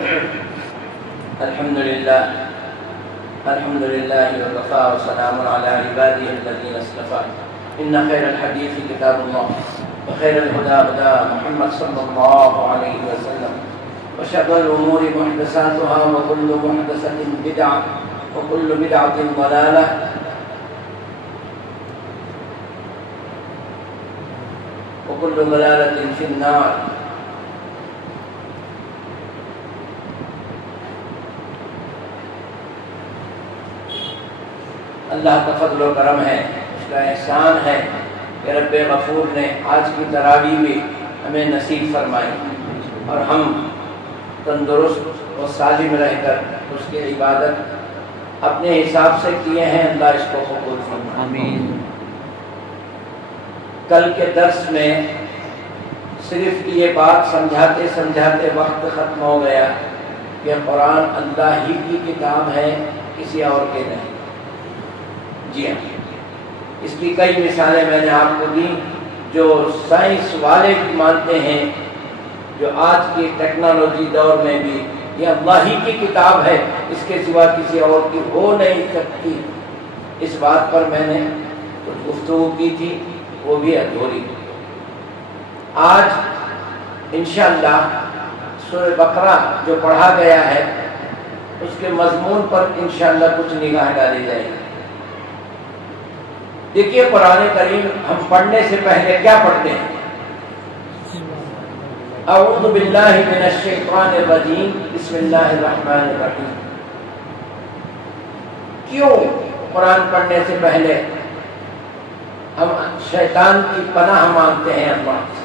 الحمد لله وكفى وسلام على عباده الذين اصطفى إن خير الحديث كتاب الله وخير الهدى هدى محمد صلى الله عليه وسلم وشر الأمور محدثاتها وكل محدثة بدعة وكل بدعة ضلالة وكل ضلالة في النار. اللہ کا فضل و کرم ہے، اس کا احسان ہے کہ رب غفور نے آج کی تراویح بھی ہمیں نصیب فرمائی اور ہم تندرست و سالم رہ کر اس کی عبادت اپنے حساب سے کیے ہیں. اللہ اس کو قبول فرمائے. آمین. کل کے درس میں صرف یہ بات سمجھاتے سمجھاتے وقت ختم ہو گیا کہ قرآن اللہ ہی کی کتاب ہے، کسی اور کے نہیں. جی ہاں، اس کی کئی مثالیں میں نے آپ کو دی. جو سائنس والے بھی مانتے ہیں، جو آج کی ٹیکنالوجی دور میں بھی یہ اللہ ہی کی کتاب ہے، اس کے سوا کسی اور کی ہو نہیں سکتی. اس بات پر میں نے کچھ گفتگو کی تھی، وہ بھی ادھوری. آج انشاءاللہ سورہ بقرہ جو پڑھا گیا ہے اس کے مضمون پر انشاءاللہ کچھ نگاہ ڈالی جائے گی. دیکھیے قرآن کریم ہم پڑھنے سے پہلے کیا پڑھتے ہیں؟ اعوذ باللہ من الشیطان الرجیم بسم اللہ الرحمن الرحیم. کیوں قرآن پڑھنے سے پہلے ہم شیطان کی پناہ مانگتے ہیں اللہ سے؟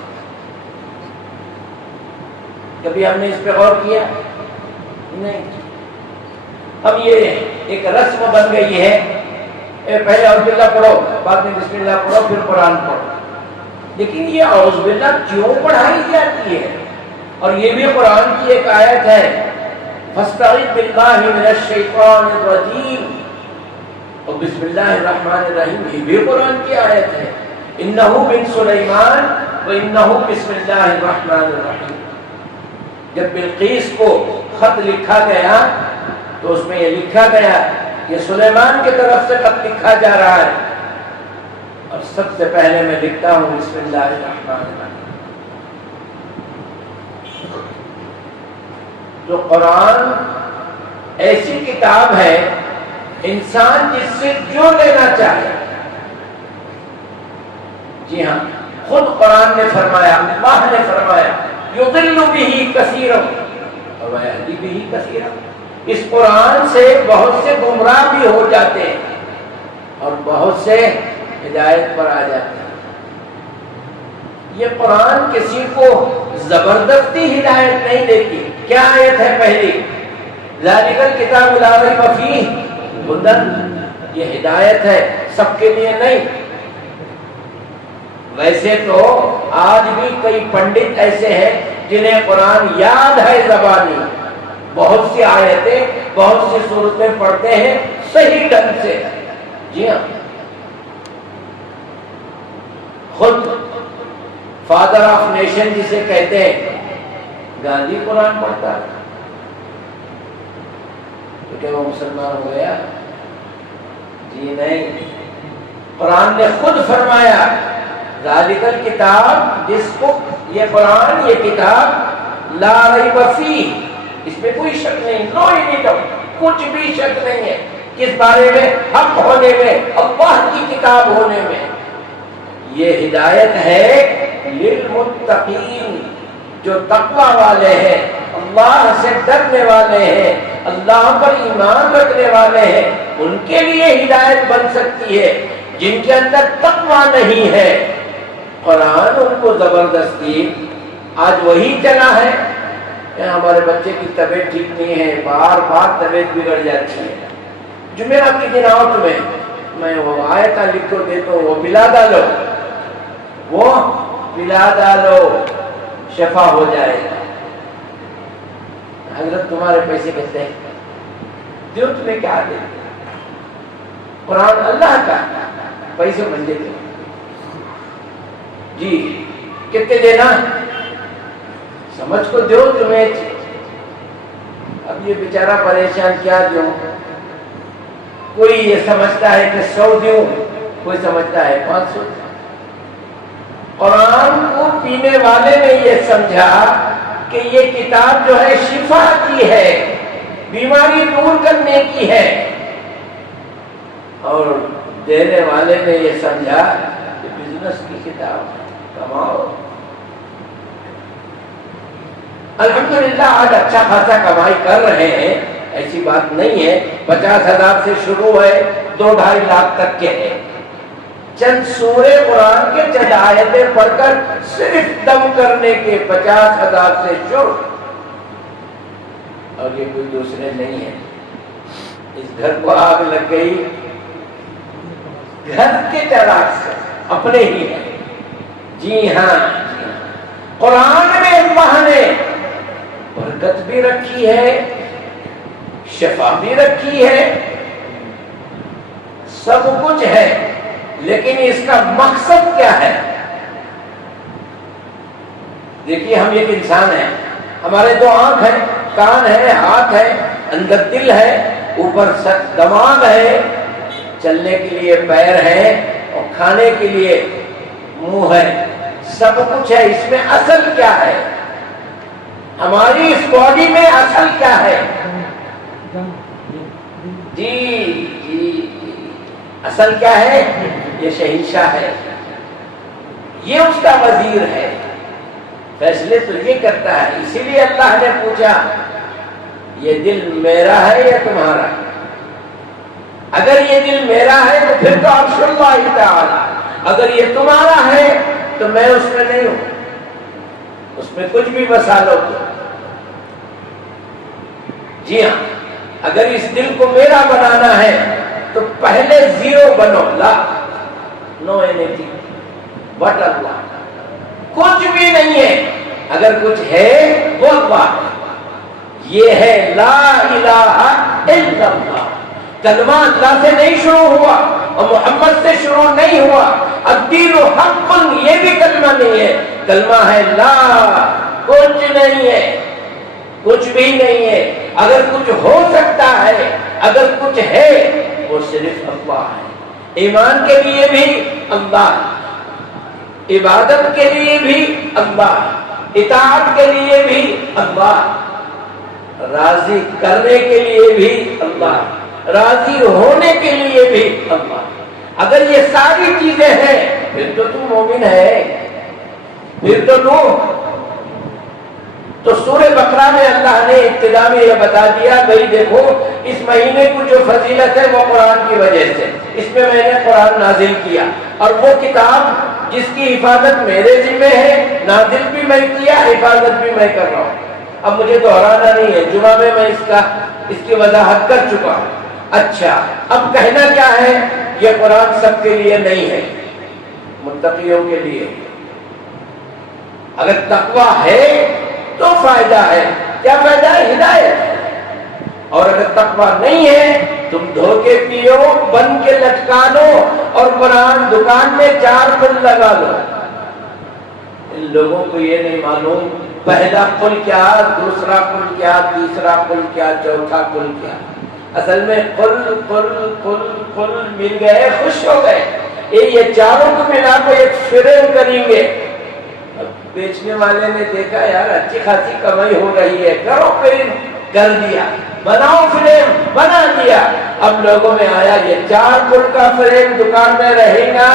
کبھی ہم نے اس پہ غور کیا؟ نہیں. اب یہ ایک رسم بن گئی ہے، پہلے اعوذ باللہ پڑھو، بعد میں بسم اللہ پڑھو، پھر قرآن پڑھو. لیکن یہ اعوذ باللہ کیوں پڑھائی جاتی ہے؟ اور یہ بھی قرآن کی ایک آیت ہے، فاستعذ باللہ من الشیطان الرجیم، اور بسم اللہ الرحمن الرحیم یہ بھی قرآن کی آیت ہے. انہ من سلیمان و انہ بسم اللہ الرحمن الرحیم. جب بلقیس کو خط لکھا گیا تو اس میں یہ لکھا گیا یہ سلیمان کی طرف سے خط لکھا جا رہا ہے، اور سب سے پہلے میں لکھتا ہوں بسم اللہ الرحمن الرحیم. تو قرآن ایسی کتاب ہے انسان جس سے جو لینا چاہے. جی ہاں، خود قرآن نے فرمایا، اللہ نے فرمایا یضل بہ کثیرا ویہدی بہ کثیرا. اس قرآن سے بہت سے گمراہ بھی ہو جاتے ہیں اور بہت سے ہدایت پر آ جاتے ہیں. یہ قرآن کسی کو زبردستی ہدایت نہیں دیتی. کیا آیت ہے پہلی؟ ذالک الکتاب لا ریب فیہ ہدی. یہ ہدایت ہے، سب کے لیے نہیں. ویسے تو آج بھی کئی پنڈت ایسے ہیں جنہیں قرآن یاد ہے زبانی، بہت سی آیتیں بہت سی صورتیں پڑھتے ہیں صحیح ڈھنگ سے. جی ہاں، خود فادر آف نیشن جسے کہتے ہیں گاندھی قرآن پڑھتا ہے تو کیا وہ مسلمان ہو گیا؟ جی نہیں. قرآن نے خود فرمایا ذالک الکتاب، جس کو یہ قرآن یہ کتاب لا ریب فیہ، اس میں کوئی شک نہیں، نو اینی ڈاؤٹ، کچھ بھی شک نہیں ہے. کس بارے میں؟ حق ہونے میں، اللہ کی کتاب ہونے میں. یہ ہدایت ہے للمتقین، جو تقوی والے ہیں، اللہ سے ڈرنے والے ہیں، اللہ پر ایمان رکھنے والے ہیں. ان کے لیے ہدایت بن سکتی ہے. جن کے اندر تقوی نہیں ہے قرآن ان کو زبردستی. آج وہی چلا ہے کہ ہمارے بچے کی طبیعت ٹھیک نہیں ہے، بار بار طبیعت بگڑ جاتی ہے. جمعرات کی دناوت میں وہ آیت لکھ کر دیتا ہوں، وہ پلا ڈالو، وہ پلا ڈالو، شفا ہو جائے گا. حضرت تمہارے پیسے کہتے ہیں دیو، تمہیں کیا دے؟ قرآن اللہ کا، پیسے بندے کے. جی کتنے دینا؟ سمجھ کو دو، تمہیں اب یہ بیچارہ پریشان کیا دوں، کوئی یہ سمجھتا ہے کہ 100 دوں، کوئی سمجھتا ہے 500۔ قرآن کو پینے والے نے یہ سمجھا کہ یہ کتاب جو ہے شفا کی ہے، بیماری دور کرنے کی ہے، اور دینے والے نے یہ سمجھا کہ بزنس کی کتاب ہے، کماؤ۔ الحمدللہ آج اچھا خاصا کمائی کر رہے ہیں، ایسی بات نہیں ہے، 50,000 سے شروع ہے، 2-2.5 لاکھ تک کے ہیں۔ چند سورے قرآن کے چند آیتیں پڑھ کر صرف دم کرنے کے 50,000 سے شروع، اور یہ کوئی دوسرے نہیں ہے۔ اس گھر کو آگ لگ گئی گھر کے چراغ سے، اپنے ہی ہے۔ جی ہاں، قرآن میں اللہ نے برکت بھی رکھی ہے، شفا بھی رکھی ہے، سب کچھ ہے، لیکن اس کا مقصد کیا ہے؟ دیکھیے ہم ایک انسان ہیں، ہمارے 2 آنکھ ہیں، کان ہے، ہاتھ ہے، اندر دل ہے، اوپر دماغ ہے، چلنے کے لیے پیر ہے، اور کھانے کے لیے منہ ہے، سب کچھ ہے۔ اس میں اصل کیا ہے؟ ہماری اس باڈی میں اصل کیا ہے؟ جی اصل کیا ہے؟ یہ شہنشاہ ہے، یہ اس کا وزیر ہے، فیصلے تو یہ کرتا ہے۔ اسی لیے اللہ نے پوچھا یہ دل میرا ہے یا تمہارا؟ اگر یہ دل میرا ہے تو پھر تو عرش اللہ تعالی، اگر یہ تمہارا ہے تو میں اس میں نہیں ہوں، اس میں کچھ بھی بسا لو تو۔ جی ہاں، اگر اس دل کو میرا بنانا ہے تو پہلے 0 بنو، لا نو اینی تھنگ بٹ اللہ، کچھ بھی نہیں ہے، اگر کچھ ہے وہ اللہ ہے۔ یہ ہے لا الہ الا اللہ، کلمہ اللہ سے نہیں شروع ہوا اور محمد سے شروع نہیں ہوا، الدین حق، یہ بھی کلمہ نہیں ہے، کلمہ ہے لا، کچھ نہیں ہے، کچھ بھی نہیں ہے۔ اگر کچھ ہو سکتا ہے، اگر کچھ ہے، وہ صرف اللہ ہے۔ ایمان کے لیے بھی اللہ، عبادت کے لیے بھی اللہ، اطاعت کے لیے بھی اللہ، راضی کرنے کے لیے بھی اللہ، راضی ہونے کے لیے بھی اللہ۔ اگر یہ ساری چیزیں ہیں پھر تو تم مومن ہے، پھر تو سورہ بقرہ میں اللہ نے ابتدا میں یہ بتا دیا، بھئی دیکھو اس مہینے کو جو فضیلت ہے وہ قرآن کی وجہ سے، اس میں میں نے قرآن نازل کیا، اور وہ کتاب جس کی حفاظت میرے ذمہ ہے، نازل بھی میں کیا، حفاظت بھی میں کر رہا ہوں۔ اب مجھے دہرانا نہیں ہے، جمعہ میں اس کی وضاحت کر چکا ہوں۔ اچھا، اب کہنا کیا ہے؟ یہ قرآن سب کے لیے نہیں ہے، متقیوں کے لیے۔ اگر تقویٰ ہے تو فائدہ ہے، کیا فائدہ ہے؟ ہدایت ہے۔ اور اگر تقویٰ نہیں ہے، تم دھوکے پیو، بن کے لٹکا لو، اور قرآن دکان میں 4 پل لگا لو۔ ان لوگوں کو یہ نہیں معلوم پہلا قل کیا، دوسرا قل کیا، تیسرا قل کیا، چوتھا قل کیا۔ اصل میں قل قل قل قل مل گئے، خوش ہو گئے، یہ چاروں کو ملا کو ایک فریم کریں گے۔ بیچنے والے نے دیکھا یار اچھی خاصی کمائی ہو رہی ہے، کرو فریم، کر دیا، بناؤ فریم، بنا دیا۔ اب لوگوں میں آیا یہ 4 فٹ کا فریم دکان میں رہے گا،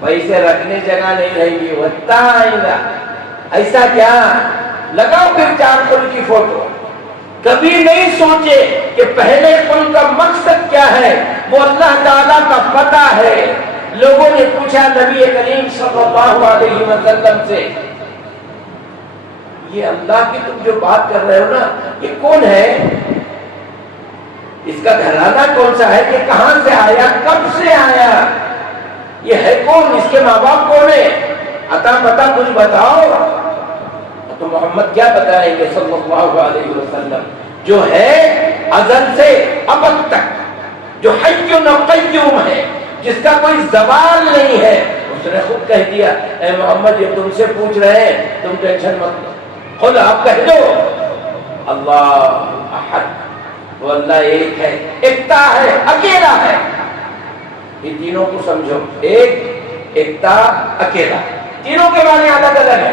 پیسے رکھنے جگہ نہیں رہے گی، وتا آئے گا۔ ایسا کیا؟ لگاؤ پھر 4 فٹ کی فوٹو۔ کبھی نہیں سوچے کہ پہلے فل کا مقصد کیا ہے، وہ اللہ تعالیٰ کا پتہ ہے۔ لوگوں نے پوچھا نبی کریم صلی اللہ علیہ وسلم سے، یہ اللہ کی تم جو بات کر رہے ہو نا، یہ کون ہے؟ اس کا گھرانہ کون سا ہے؟ یہ کہاں سے آیا؟ کب سے آیا؟ یہ ہے کون؟ اس کے ماں باپ کون ہے؟ عطا پتہ کچھ بتاؤ۔ تو محمد کیا بتائیں گے صلی اللہ علیہ وسلم؟ جو ہے ازل سے ابد تک، جو حی و قیوم ہے، جس کا کوئی زوال نہیں ہے۔ اس نے خود کہہ دیا اے محمد یہ تم سے پوچھ رہے ہیں، تم ٹینشن مت لو، خود آپ کہہ دو اللہ احد، وہ اللہ ایک ہے، ایکتا ہے، اکیلا ہے۔ یہ تینوں کو سمجھو، ایک، ایکتا، اکیلا، تینوں کے معنی الگ الگ ہیں،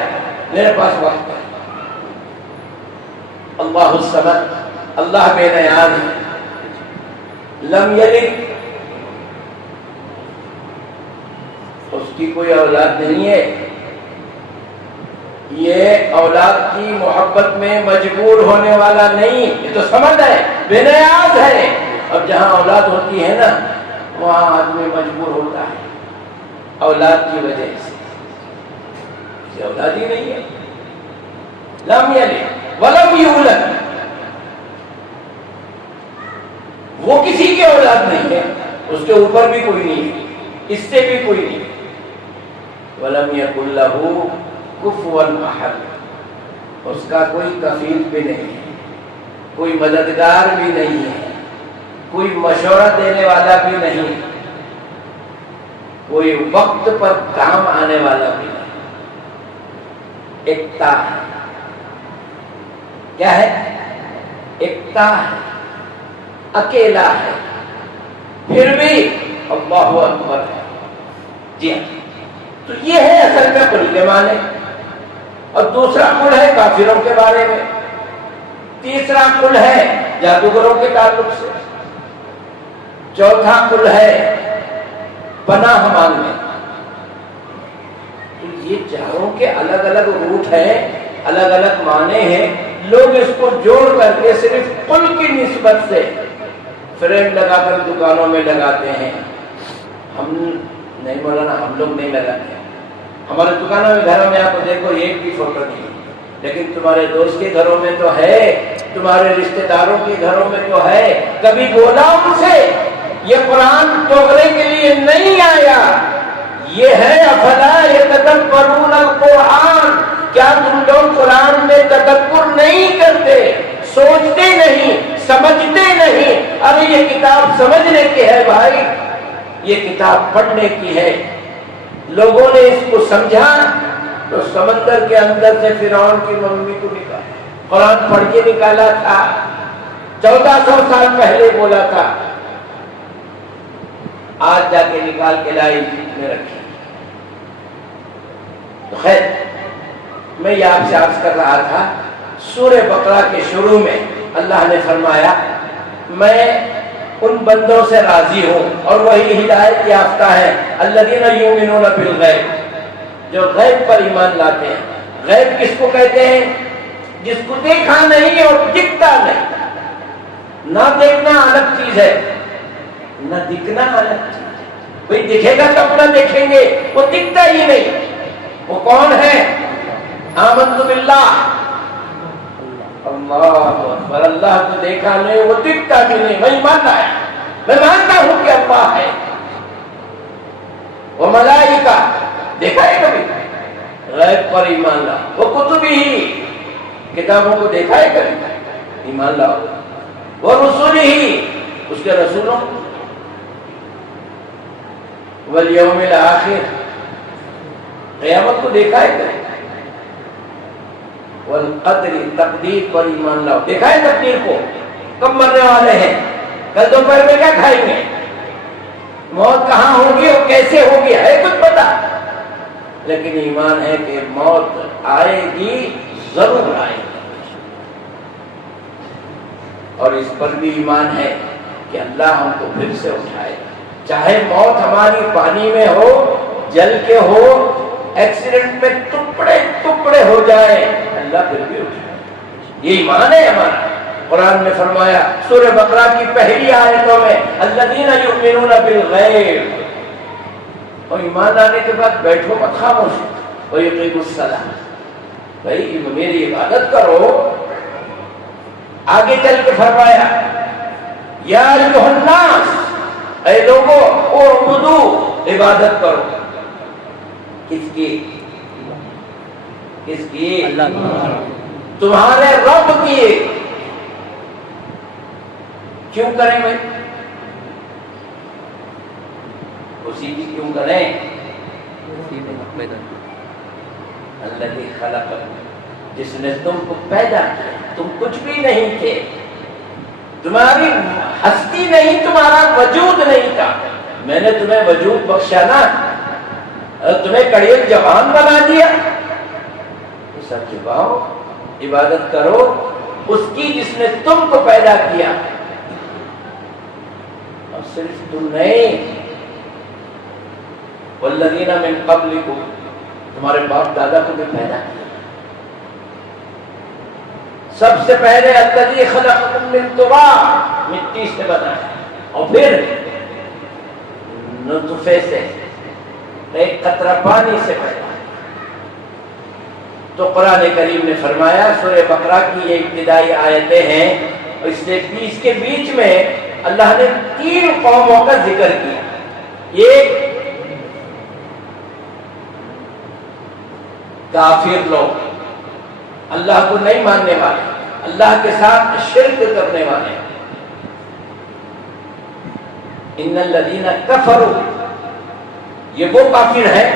میرے پاس وقت ہے۔ اللہ الصمد، اللہ بے نیاز ہے، لم یلد، اس کی کوئی اولاد نہیں ہے، یہ اولاد کی محبت میں مجبور ہونے والا نہیں، یہ تو سمجھ ہے، بے نیاز ہے۔ اب جہاں اولاد ہوتی ہے نا وہاں آدمی مجبور ہوتا ہے اولاد کی وجہ سے، اسے اولاد ہی نہیں ہے۔ لم یلد ولم یولد، وہ کسی کی اولاد نہیں ہے، اس کے اوپر بھی کوئی نہیں ہے، اس سے بھی کوئی نہیں۔ ولم یکن لہ کفوا احد، اس کا کوئی کفیل بھی نہیں ہے، کوئی مددگار بھی نہیں ہے، کوئی مشورہ دینے والا بھی نہیں، کوئی وقت پر کام آنے والا بھی نہیں۔ ایکتا ہے، کیا ہے؟ ایکتا ہے، اکیلا ہے، پھر بھی اللہ اکبر ہے۔ جی ہاں، تو یہ ہے اصل میں کل کے معنی۔ اور دوسرا کل ہے کافروں کے بارے میں، تیسرا کل ہے جادوگروں کے تعلق سے، چوتھا کل ہے پناہ مانگنے۔ تو یہ چاروں کے الگ الگ روٹ ہیں، الگ الگ معنی ہیں، لوگ اس کو جوڑ کر کے صرف کل کی نسبت سے فریم لگا کر دکانوں میں لگاتے ہیں۔ ہم نہیں مولانا، ہم لوگ نہیں لگاتے، ہمارے دکانوں میں گھروں میں آپ دیکھو ایک بھی فوٹو نہیں، لیکن تمہارے دوست کے گھروں میں تو ہے، تمہارے رشتہ داروں کے گھروں میں تو ہے۔ کبھی بولا ان سے یہ قرآن توڑنے کے لیے نہیں آیا، یہ ہے افلا یتدبرون القرآن، کیا تم لوگ قرآن میں تدبر نہیں کرتے، سوچتے نہیں، سمجھتے نہیں؟ ارے یہ کتاب سمجھنے کی ہے بھائی، یہ کتاب پڑھنے کی ہے۔ لوگوں نے اس کو سمجھا تو سمندر کے اندر سے فرعون کی ممی کو نکالا، قرآن پڑھ کے نکالا تھا، 1400 سال پہلے بولا تھا، آج جا کے نکال کے لائی میں رکھی۔ تو خیر، میں یہ آپ سے عرض کر رہا تھا، سورہ بقرہ کے شروع میں اللہ نے فرمایا میں ان بندوں سے راضی ہوں اور وہی ہدایت یافتہ ہے الذین یؤمنون بالغیب، جو غیب پر ایمان لاتے ہیں۔ غیب کس کو کہتے ہیں؟ جس کو دیکھا نہیں اور دکھتا نہیں۔ نہ دیکھنا الگ چیز ہے، نہ دکھنا الگ چیز ہے۔ کوئی دکھے گا تو اپنا دیکھیں گے، وہ دکھتا ہی نہیں۔ وہ کون ہے؟ آمنت باللہ، اللہ اکبر، اللہ کو دیکھا نہیں، وہ دکھتا بھی نہیں، میں ایمان لایا، میں مانتا ہوں کہ اللہ ہے۔ وہ ملائکہ، دیکھا ہے کبھی؟ غیب پر ایمان لا۔ وہ کتب ہی، کتابوں کو دیکھا ہے کبھی؟ ایمان لاؤ۔ وہ رسول ہی، اس کے رسولوں۔ والیوم الآخر، قیامت کو دیکھا ہے کبھی؟ والقدر، تقدیر پر ایمان لاؤ۔ دیکھا ہے تقدیر کو؟ کب مرنے والے ہیں، کل دوپہر میں کیا کھائیں گے، موت کہاں ہوگی اور کیسے ہوگی، ہے کچھ پتا؟ لیکن ایمان ہے کہ موت آئے گی، ضرور آئے گی۔ اور اس پر بھی ایمان ہے کہ اللہ ہم کو پھر سے اٹھائے گا، چاہے موت ہماری پانی میں ہو، جل کے ہو، ایکسیڈنٹ میں ٹکڑے ٹکڑے ہو جائے، اللہ پھر بھی اٹھائے گا۔ یہ ایمان ہے ہمارا۔ قرآن میں فرمایا سورہ بقرہ کی پہلی آیتوں میں الذین یؤمنون بالغیب، اور ایمان آنے کے بعد بیٹھو مت خاموش، ویقیموا الصلاۃ، بھائی میری عبادت کرو۔ آگے چل کے فرمایا یا ایھا الناس، اے لوگو اعبدوا، عبادت کرو۔ کس کی؟ کس کی؟ اللہ، تمہارے رب کی۔ کیوں کریں بھائی؟ اسی کی کیوں کریں؟ الذی خلقکم، جس نے تم کو پیدا کیا، تم کچھ بھی نہیں تھے، تمہاری ہستی نہیں، تمہارا وجود نہیں تھا، میں نے تمہیں وجود بخشا نا، تمہیں کڑیل جوان بنا دیا۔ یہ سب چھپاؤ، عبادت کرو اس کی جس نے تم کو پیدا کیا، اور صرف تم نہیں، والذین من قبلکم، تمہارے باپ دادا کو بھی پیدا کیا۔ سب سے پہلے الذی خلقکم من تراب، مٹی سے بنایا، اور پھر نطفے سے، ایک قطرہ پانی سے پیدا۔ تو قرآن کریم نے فرمایا، سورہ بقرہ کی یہ ابتدائی آیتیں ہیں، اور اس کے بیچ میں اللہ نے 3 قوموں کا ذکر کیا۔ ایک کافر لوگ، اللہ کو نہیں ماننے والے، اللہ کے ساتھ شرک کرنے والے، ان الذین کفروا، یہ وہ کافر ہیں،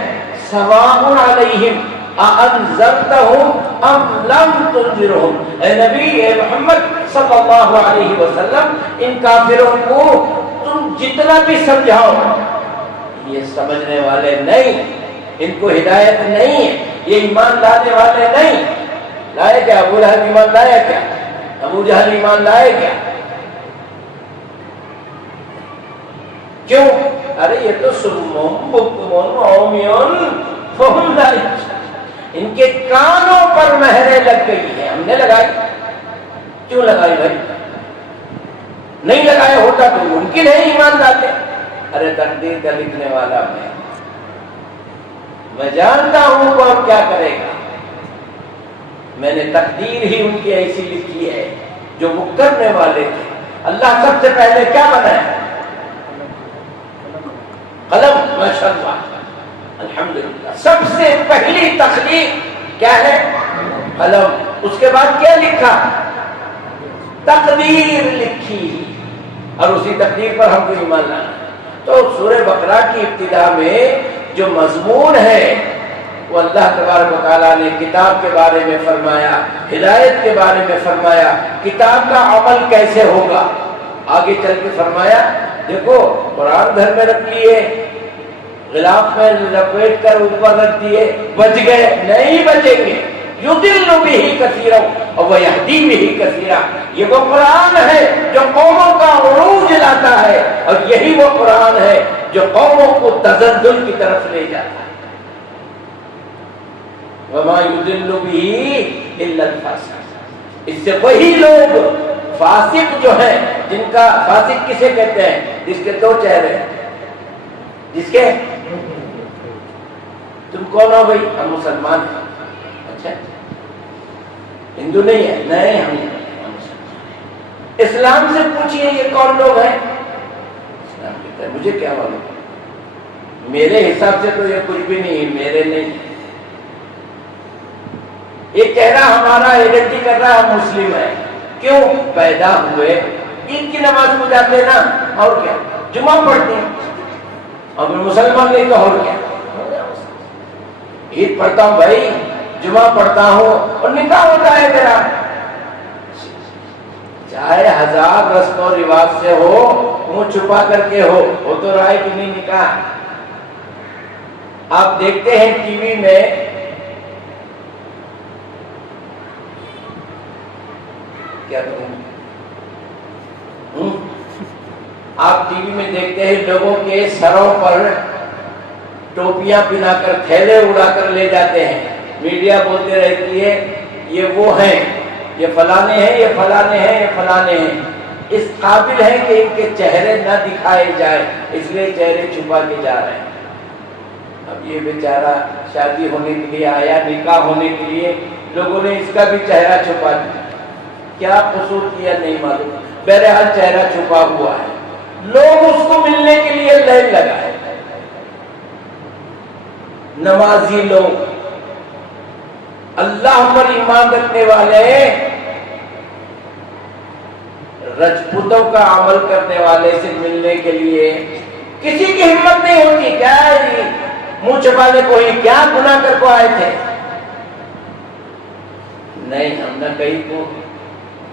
سواء علیہم اانذرتہم ام لم تنذرہم، اے نبی، اے محمد صلی اللہ علیہ وسلم، ان کافروں کو تم جتنا بھی سمجھاؤ یہ سمجھنے والے نہیں، ان کو ہدایت نہیں ہے، یہ ایمان لانے والے نہیں۔ لائے کیا؟ ابو لہب ایمان لایا کیا؟ ابو جہل ایمان لائے کیا؟ کیوں؟ ارے یہ تو صم بکم عمی فہم لا یبصرون، ان کے کانوں پر مہریں لگ گئی ہیں، ہم نے لگائی۔ کیوں لگائی بھائی؟ نہیں لگایا ہوتا تو ممکن ہے ایمان لاتے۔ ارے تقدیر کا لکھنے والا میں جانتا ہوں کون کیا کرے گا، میں نے تقدیر ہی ان کی ایسی لکھی ہے جو وہ کرنے والے تھے۔ اللہ سب سے پہلے کیا بنایا؟ قلم، ماشاءاللہ، الحمدللہ، سب سے پہلی تخلیق کیا ہے؟ قلم۔ اس کے بعد کیا لکھا؟ تقدیر لکھی، اور اسی تقدیر پر ہم کو ایمان لانا۔ تو سورہ بقرہ کی ابتدا میں جو مضمون ہے وہ اللہ تبارک و تعالیٰ نے کتاب کے بارے میں فرمایا، ہدایت کے بارے میں فرمایا، کتاب کا عمل کیسے ہوگا۔ آگے چل کے فرمایا، دیکھو قرآن گھر میں رکھ لیے، غلاف میں لپیٹ کر اوپر رکھ دیے، بچ گئے؟ نہیں بچیں گے۔ یضل بہ کثیرا ویہدی بہ کثیرا، یہ وہ قرآن ہے جو قوموں کا عروج لاتا ہے، اور یہی وہ قرآن ہے جو قوموں کو تزلزل کی طرف لے جاتا ہے۔ وما یضل بہ الا الفاسقون، اس سے وہی لوگ فاسق جو ہیں، جن کا فاسق کسے کہتے ہیں؟ جس کے 2 چہرے، جس کے، تم کون ہو بھائی؟ ہم مسلمان ہیں۔ اچھا، ہندو نہیں ہے؟ نہیں، ہم مسلمان۔ اسلام سے پوچھئے یہ کون لوگ ہیں؟ اسلام کہتا ہے مجھے کیا معلوم، میرے حساب سے تو یہ کچھ بھی نہیں، میرے نہیں۔ یہ چہرہ ہمارا آئیڈینٹی کر رہا ہے ہم مسلم ہیں۔ کیوں؟ پیدا ہوئے عید کی نماز کو جاتے نا، اور کیا، جمعہ پڑھتے ہیں، اور پھر مسلمان نہیں تو اور کیا، عید پڑھتا ہوں بھائی، جمعہ پڑھتا ہوں، اور نکاح ہوتا ہے میرا، چاہے 1000 رسم و رواج سے ہو، منہ چھپا کر کے ہو، وہ تو رائے کی نہیں نکاح۔ آپ دیکھتے ہیں ٹی وی میں کیا کہوں، آپ ٹی وی میں دیکھتے ہیں لوگوں کے سروں پر ٹوپیاں پہنا کر، تھیلے اڑا کر لے جاتے ہیں، میڈیا بولتے رہتی ہے یہ وہ ہیں، یہ فلانے ہیں، یہ فلانے ہیں، یہ فلانے ہیں، اس قابل ہیں کہ ان کے چہرے نہ دکھائے جائے، اس لیے چہرے چھپا کے جا رہے ہیں۔ اب یہ بیچارہ شادی ہونے کے لیے آیا، نکاح ہونے کے لیے، لوگوں نے اس کا بھی چہرہ چھپا دیا، کیا قصور کیا نہیں معلوم، بہرحال چہرہ چھپا ہوا ہے، لوگ اس کو ملنے کے لیے لائن لگائے، نمازی لوگ، اللہ پر ایمان رکھنے والے، رجپوتوں کا عمل کرنے والے سے ملنے کے لیے کسی کی ہمت نہیں ہوتی، کیا منہ چھپانے کو ہی کیا گناہ کر کو آئے تھے؟ نہیں، ہم نہ کہیں کو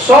100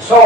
100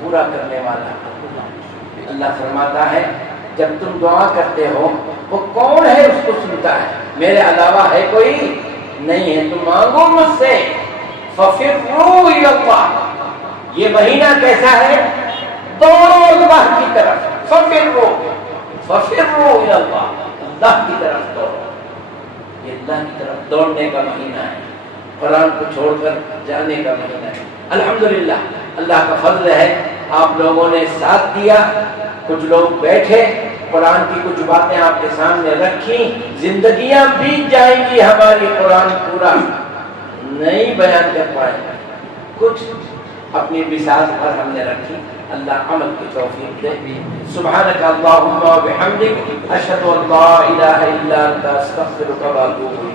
پورا کرنے والا اللہ فرماتا ہے جب تم دعا کرتے ہو وہ کون ہے اس کو سنتا ہے، میرے علاوہ ہے کوئی نہیں ہے، تم مانگو مجھ سے ففروا الی اللہ۔ یہ مہینہ کیسا ہے؟ دوڑو اللہ کی طرف، ففروا الی اللہ، اللہ کی طرف دوڑو۔ یہ اللہ کی طرف دوڑنے کا مہینہ ہے، قرآن کو چھوڑ کر جانے کا مہینہ ہے۔ الحمدللہ اللہ کا فضل ہے، آپ لوگوں نے ساتھ دیا، کچھ لوگ بیٹھے، قرآن کی کچھ باتیں آپ کے سامنے رکھی، زندگیاں بیت جائیں گی ہماری، قرآن پورا نہیں بیان کر پائیں گے، کچھ اپنی بساط پر ہم نے رکھی، اللہ عمل کی توفیق دے۔ سبحانک اللہم و بحمدک، اشہد ان لا الہ الا انت، استغفرک و اتوب الیک۔